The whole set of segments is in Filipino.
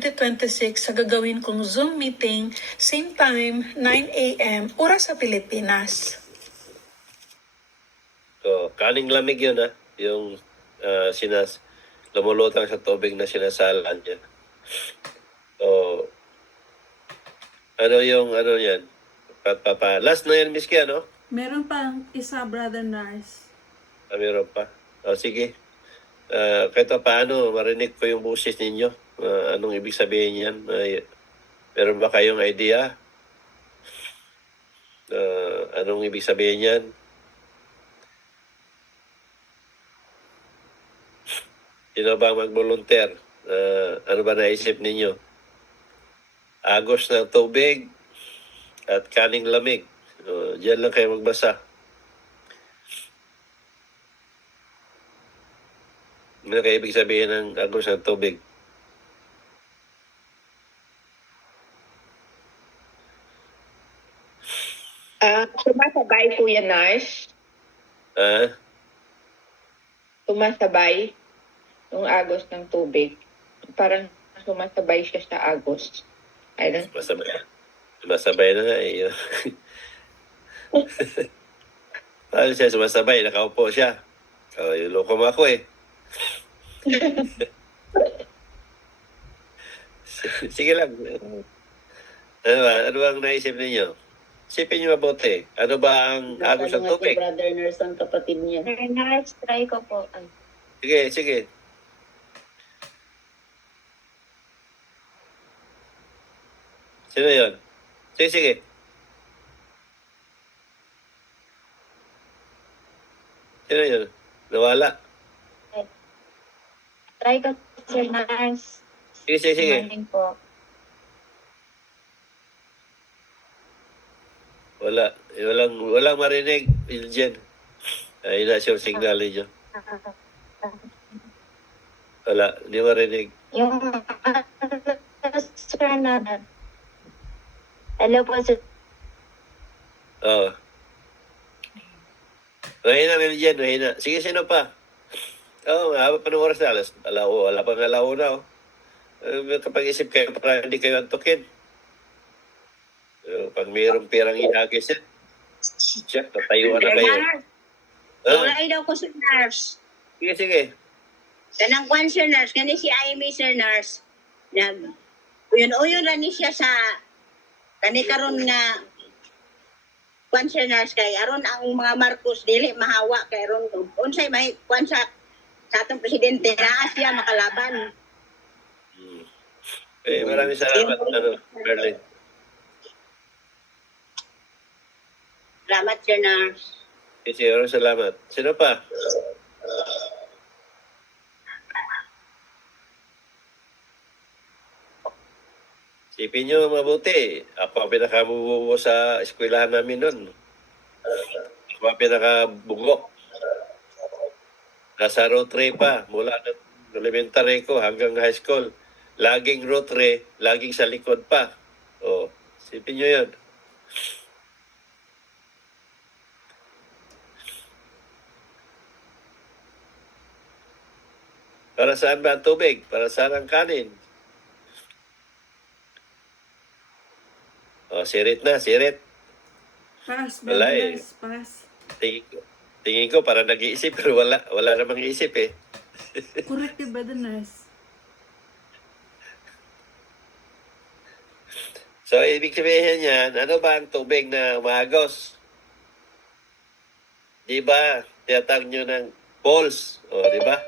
2026 sa gagawin kong Zoom meeting, same time, 9 a.m., oras sa Pilipinas. So, kaning lamig yun yung lumulutang sa tubig na sinasalan niya. So, ano yan? Last na yan, Miss Kia, no? Meron pang isa, Brother Nars. Meron pa. O, sige. Kahit paano, marinig ko yung boses ninyo. Anong ibig sabihin yan? Meron ba kayong idea? Anong ibig sabihin yan? Sino ba mag-volunteer? Ano ba naisip ninyo? Agos ng tubig at kaning lamig. Diyan lang kayo magbasa. Ano kayo ibig sabihin ng agos ng tubig? Sumasabay po yan, Nars. Sumasabay yung agos ng tubig. Parang sumasabay siya sa agos. Ayun. Sumasabay na nga eh. Paano siya sumasabay? Nakaupo siya. Yung loko mo ako eh. Sige lang. Ano ba ang naisip ninyo? Isipin niyo mabuti. Ano ba ang agos ng tubig? Brother Nurse ang kapatid niya. Nars, try ko po. Sige. Sino yun? Sige. Sino yun? Nawala. Try ko, Sir Nars. Sige. Morning po. Walang marinig, Iljen. Ayun na yung signal niyo. Wala, hindi marinig. Yung Sir Nars. Hello po, Sir. Oo. Mahina, mahina. Sige, sino pa? Haba pa ng oras na. Wala pang alauna. Kapag isip kayo, para hindi kayo antukin. Pag mayroong perang ihagis yan, siya, tatayuan na kayo. Wala daw ko, Sir Nurse. Sige. Kanang kwan, Sir Nurse. Kani si Amy, Sir Nurse. Uyon na ni siya sa kani karon nga kwan, Sir Nurse, kay aron ang mga Marcos dili mahawa kay aron unsay may kwan sa atong presidente na siya makalaban. Maraming salamat, Berlin. Salamat, Sir Nurse. Maraming salamat. Sino pa? Sipin nyo mabuti. Ako ang pinakabubuo sa eskwelahan namin nun. Ako ang pinakabugo. Nasa rotre pa. Mula ng elementary ko hanggang high school. Laging rotre, laging sa likod pa. Sipin nyo yun. Para saan ba ang tubig? Para saan ang kanin? Sirit. Pass, Wala Brother eh. Nars, pass. Tingin ko para nag-iisip pero wala namang iisip eh. Correct eh, Brother Nars. So, ibig sabihin yan, ano ba ang tubig na umagos? Di ba? Tiyatag nyo ng pulse. Di ba?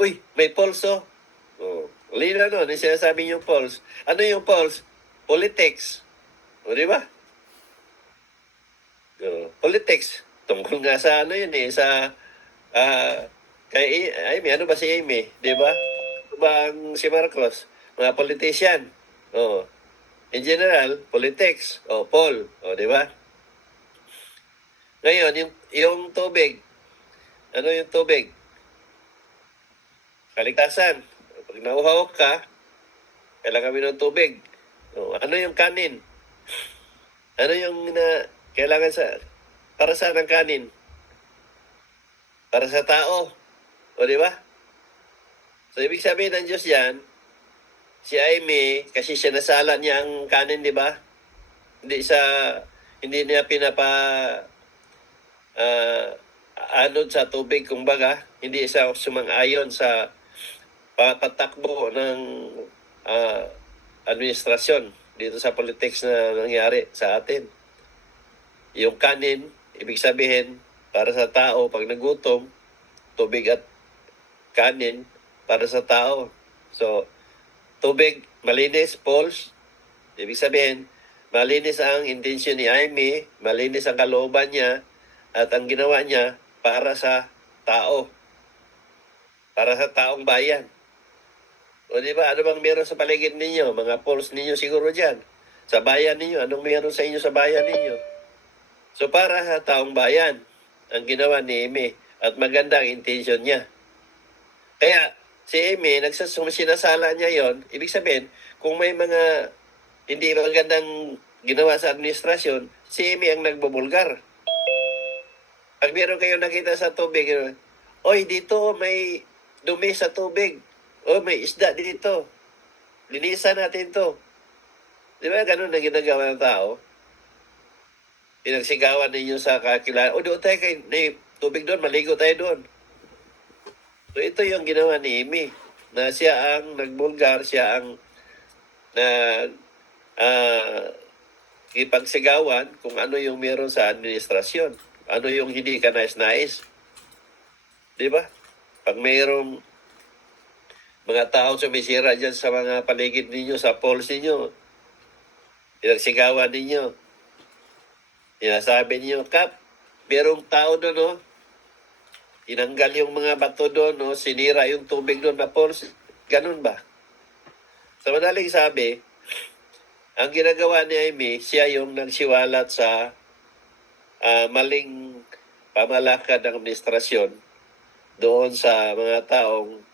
Uy, may pulse Lina no, yung sinasabi yung pulse. Ano yung pulse? Politics. Di ba? Politics. Tungkol nga sa ano yun eh, sa kay Amy, ano ba si Amy? Di ba? Ano ba ang si Marcos? Mga politician. In general, politics. Paul. Di ba? Ngayon, yung tubig. Ano yung tubig? Kaligtasan. Pag nauhaw ka, kailangan mo ng tubig. Ano yung kanin? Ano yung kailangan para saan ang kanin? Para sa tao. Di ba? So, ibig sabihin ng Diyos yan, si Amy, kasi sinasala niya ang kanin, di ba? Hindi niya pinapa ah, anod sa tubig, kumbaga. Hindi siya sumang-ayon sa patakbo ng ah, administrasyon dito sa politics na nangyari sa atin. Yung kanin, ibig sabihin, para sa tao, pag nagutom, tubig at kanin para sa tao. So, tubig, malinis, Pauls. Ibig sabihin, malinis ang intensyon ni Amy, malinis ang kalooban niya, at ang ginawa niya para sa tao. Para sa taong bayan. O di ba, ano bang meron sa paligid ninyo? Mga Pauls ninyo siguro dyan. Sa bayan ninyo, anong meron sa inyo sa bayan ninyo? So para sa taong bayan, ang ginawa ni Amy, at maganda ang intensyon niya. Kaya, si Amy, sinasala niya yon. Ibig sabihin, kung may mga hindi magandang ginawa sa administrasyon, si Amy ang nagbubulgar. Pag meron kayo nakita sa tubig, oy, dito may dumi sa tubig. O, may isda dito. Linisan natin to. Di ba, ganun na ginagawa ng tao? Pinagsigawan ninyo sa kakilala. O, doon tayo may tubig doon, maligo tayo doon. So, ito yung ginawa ni Amy. Na siya ang nagbulgar, siya ang ipagsigawan kung ano yung meron sa administrasyon. Ano yung hindi ka nais-nais. Di ba? Pag mayroong mga taong sumisira dyan sa mga paligid ninyo, sa polls ninyo, pinagsigawan ninyo, sinasabi ninyo, Kap, merong tao doon, no? Tinanggal yung mga bato doon, no? Sinira yung tubig doon na polls. Ganun ba? Sa madaling sabi, ang ginagawa ni Amy, siya yung nagsiwalat sa maling pamalakad ng administrasyon doon sa mga taong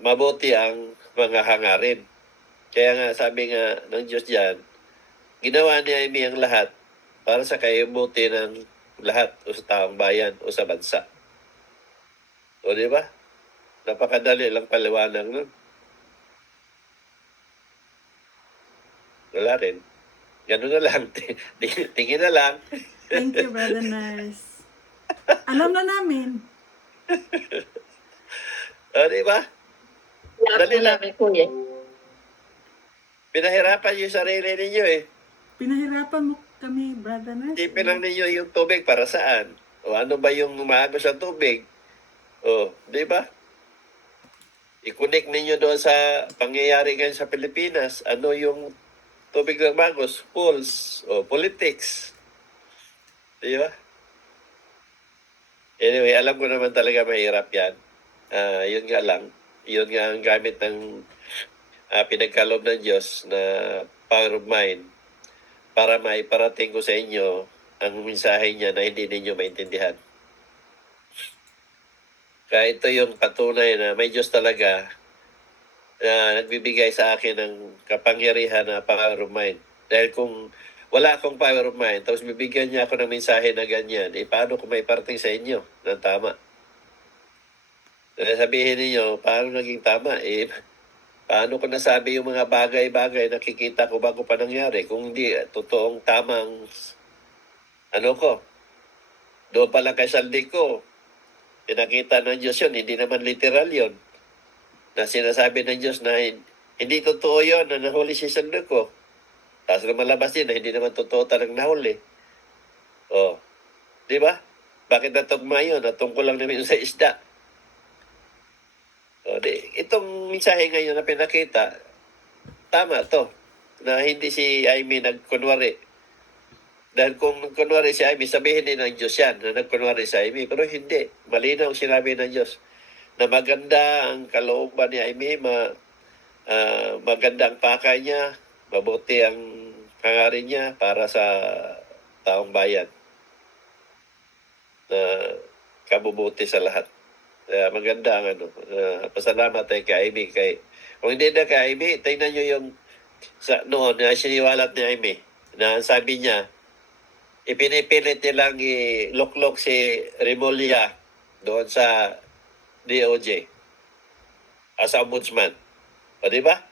mabuti ang mga hangarin. Kaya nga, sabi nga ng Diyos dyan, ginawa ni Amy ang lahat para sa kaibuti ng lahat o sa taong bayan o sa bansa. O di ba? Napakadali lang paliwanag nun. Wala rin. Ganun na lang. Tingin na lang. Thank you, Brother Nars. Alam na namin. O di ba? Dali lang. Pinahirapan yung sarili ninyo eh. Pinahirapan mo kami, Brother Nars. Tipin lang ninyo yung tubig para saan? O ano ba yung umaagos sa tubig? O, di ba? I-connect ninyo doon sa pangyayari ngayon sa Pilipinas. Ano yung tubig ng magos? Pools o politics. Di ba? Anyway, alam ko naman talaga mahirap yan. Yun nga lang. Yun nga ang gamit ng pinagkaloob ng Diyos na power of mind para maiparating ko sa inyo ang mensahe niya na hindi ninyo maintindihan. Kaya ito yung patunay na may Diyos talaga na nagbibigay sa akin ng kapangyarihan na power of mind. Dahil kung wala akong power of mind, tapos bibigyan niya ako ng mensahe na ganyan, paano ko maiparating sa inyo ng tama? Sabihin niyo, paano naging tama? Paano ko nasabi yung mga bagay-bagay na nakikita ko bago pa nangyari? Kung hindi, totoong tamang, doon pala kay saldi ko, pinakita ng Diyos yun, hindi naman literal yun. Na sinasabi ng Diyos na hindi totoo yun na nahuli si saldi ko. Tapos lumalabas din na hindi naman totoo talagang nahuli. O, di ba? Bakit natugma yun? Natungkol lang namin sa isda. O, itong mensahe ngayon na pinakita, tama to. Na hindi si Amy nagkunwari. Dahil kung kunwari si Amy, sabihin din ng Diyos yan na nagkunwari si Amy. Pero hindi. Malinaw sinabi ng Diyos na maganda ang kalooban ni Amy, maganda ang pakay niya, mabuti ang hangarin niya para sa taong bayan na kabubuti sa lahat. Maganda ang pasalamat tayo kay Amy. Kung hindi na kay Amy, tingnan nyo yung noon na siniwalat ni Amy na sabi niya, ipinipilit nilang iluklok si Remulla doon sa DOJ. as ombudsman. O di ba?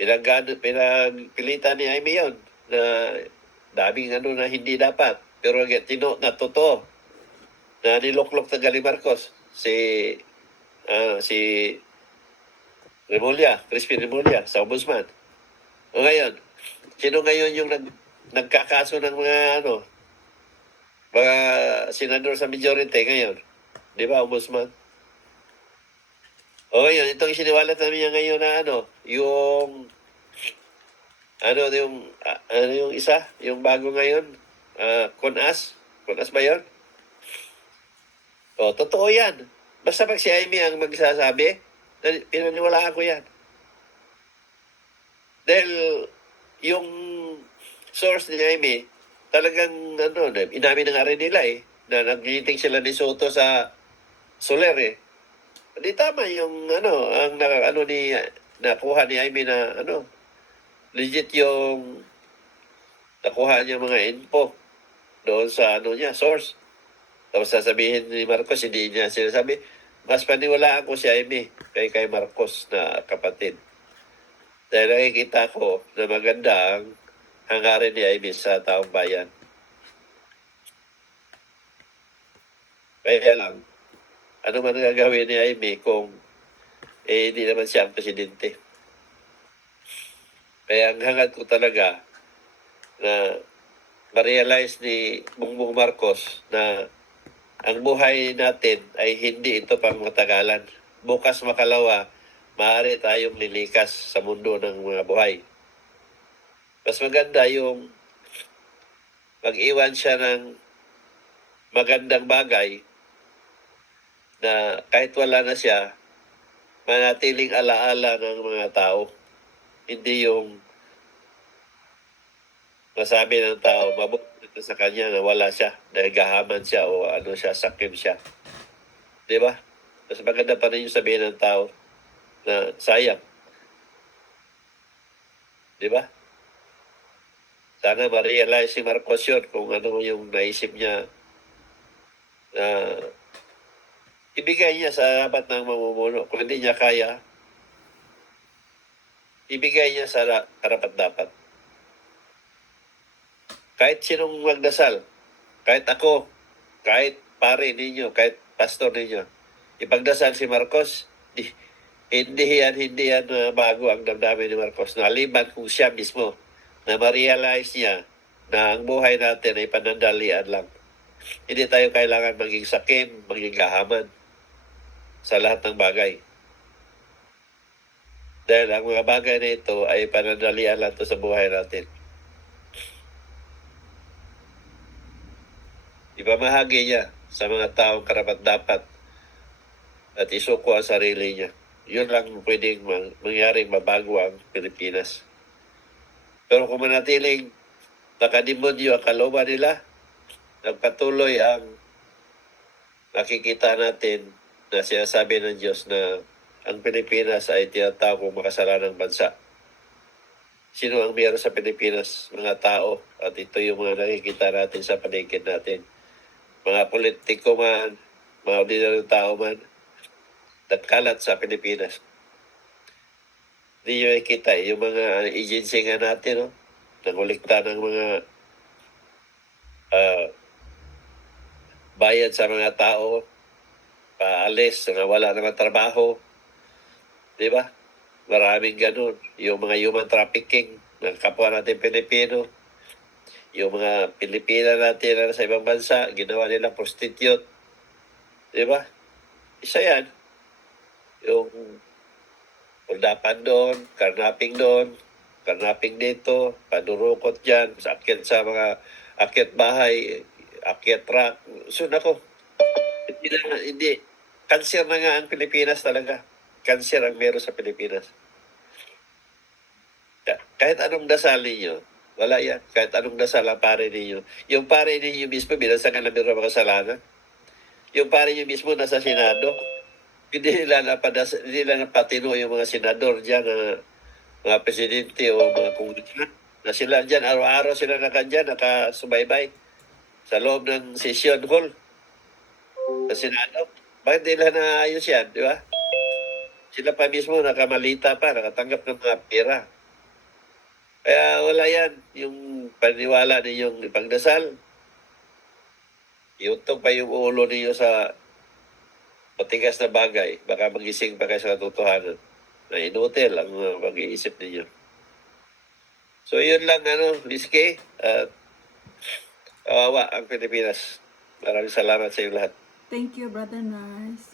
Pinagpilitan ni Amy yun na daming ano na hindi dapat. Pero na totoo na niloklok na Gali Marcos si Remulla, Crispin Remulla sa ombudsman. O ngayon, sino ngayon yung nagkakaso ng mga senador sa majority ngayon? Di ba, ombudsman? O ngayon, itong isiniwalat namin niya ngayon na yung yung isa, yung bago ngayon, Kunas ba yun? O, totoo yan. Basta pag si Amy ang magsasabi, pinaniwalaan ko yan. Dahil yung source ni Amy, talagang inamin na nga rin nila na nag-meeting sila ni Soto sa Soler Di tama yung nakuha ni Amy na legit yung nakuha niya mga info doon sa source. Tapos sasabihin ni Marcos, hindi niya sinasabi. Mas paniwalaan ko si Amy kay Marcos na kapatid. Dahil nakikita ko na maganda ang hangarin ni Amy sa taong bayan. Kaya lang, ano man gagawin ni Amy kung hindi naman siya ang presidente. Kaya ang hangad ko talaga na ma-realize ni Bongbong Marcos na ang buhay natin ay hindi ito pang matagalan. Bukas makalawa, maaari tayong lilikas sa mundo ng mga buhay. Mas maganda yung mag-iwan siya ng magandang bagay na kahit wala na siya, manatiling alaala ng mga tao. Hindi yung masabi ng tao, mabuti sa kanya na wala siya, dahil gahaman siya o sakim siya. Di ba? Mas maganda pa rin yung sabihin ng tao na sayang. Di ba? Sana ma-realize si Marcos yun kung ano yung naisip niya na ibigay niya sa dapat ng mamumuno. Kung hindi niya kaya, ibigay niya sa karapat-dapat. Kahit sinong magdasal, kahit ako, kahit pare ninyo, kahit pastor ninyo, ipagdasal si Marcos, hindi yan bago ang damdamin ni Marcos. Naliban kung siya mismo na ma-realize niya na ang buhay natin ay panandalian lang. Hindi tayo kailangan maging sakim, maging gahaman sa lahat ng bagay. Dahil ang mga bagay na ito ay panandalian lang ito sa buhay natin. Ipamahagi niya sa mga taong karapat-dapat at isuko ang sarili niya. Yun lang pwedeng mangyaring mabago ang Pilipinas. Pero kung manatiling nakademonyo ang kalooban nila, nagpatuloy ang nakikita natin na sinasabi ng Diyos na ang Pilipinas ay tinatawag makasalanang bansa. Sino ang mayroon sa Pilipinas? Mga tao. At ito yung mga nakikita natin sa paligid natin. Mga politiko man, mga ordinaryong tao man, nagkalat sa Pilipinas. Hindi nyo nakikita yung mga agency nga natin, nangulikta ng mga bayad sa mga tao, paalis na wala naman trabaho. Di ba? Maraming ganun. Yung mga human trafficking ng kapwa natin Pilipino. Yung mga Pilipina natin na sa ibang bansa, ginawa nila prostitute. Di ba? Isa yan. Yung uldapan doon, karnaping dito, padurukot dyan, sakit sa mga akyat bahay, akyat truck. So, nako, hindi. Cancer na nga ang Pilipinas talaga. Cancer ang meron sa Pilipinas. Kahit anong dasal ninyo, wala yan. Kahit anong dasal ang pare ninyo. Yung pare ninyo mismo, binasagan na meron mga kasalanan. Yung pare ninyo mismo nasa Senado, hindi nila napatino yung mga senador dyan, mga presidente o mga congressman. Na sila dyan, araw-araw sila nakasubaybay sa loob ng session hall sa Senado. Bakit nila naayos yan, di ba? Sila pa mismo nakamalita pa, nakatanggap ng mga pera. Kaya wala yan. Yung paniniwala ninyong ipagdasal, iuntog pa yung ulo ninyo sa matigas na bagay. Baka magising pa kayo sa katotohanan na inutil ang mag-iisip ninyo. So yun lang, Liske. At kawawa ang Pilipinas. Maraming salamat sa iyo lahat. Thank you, Brother Nars.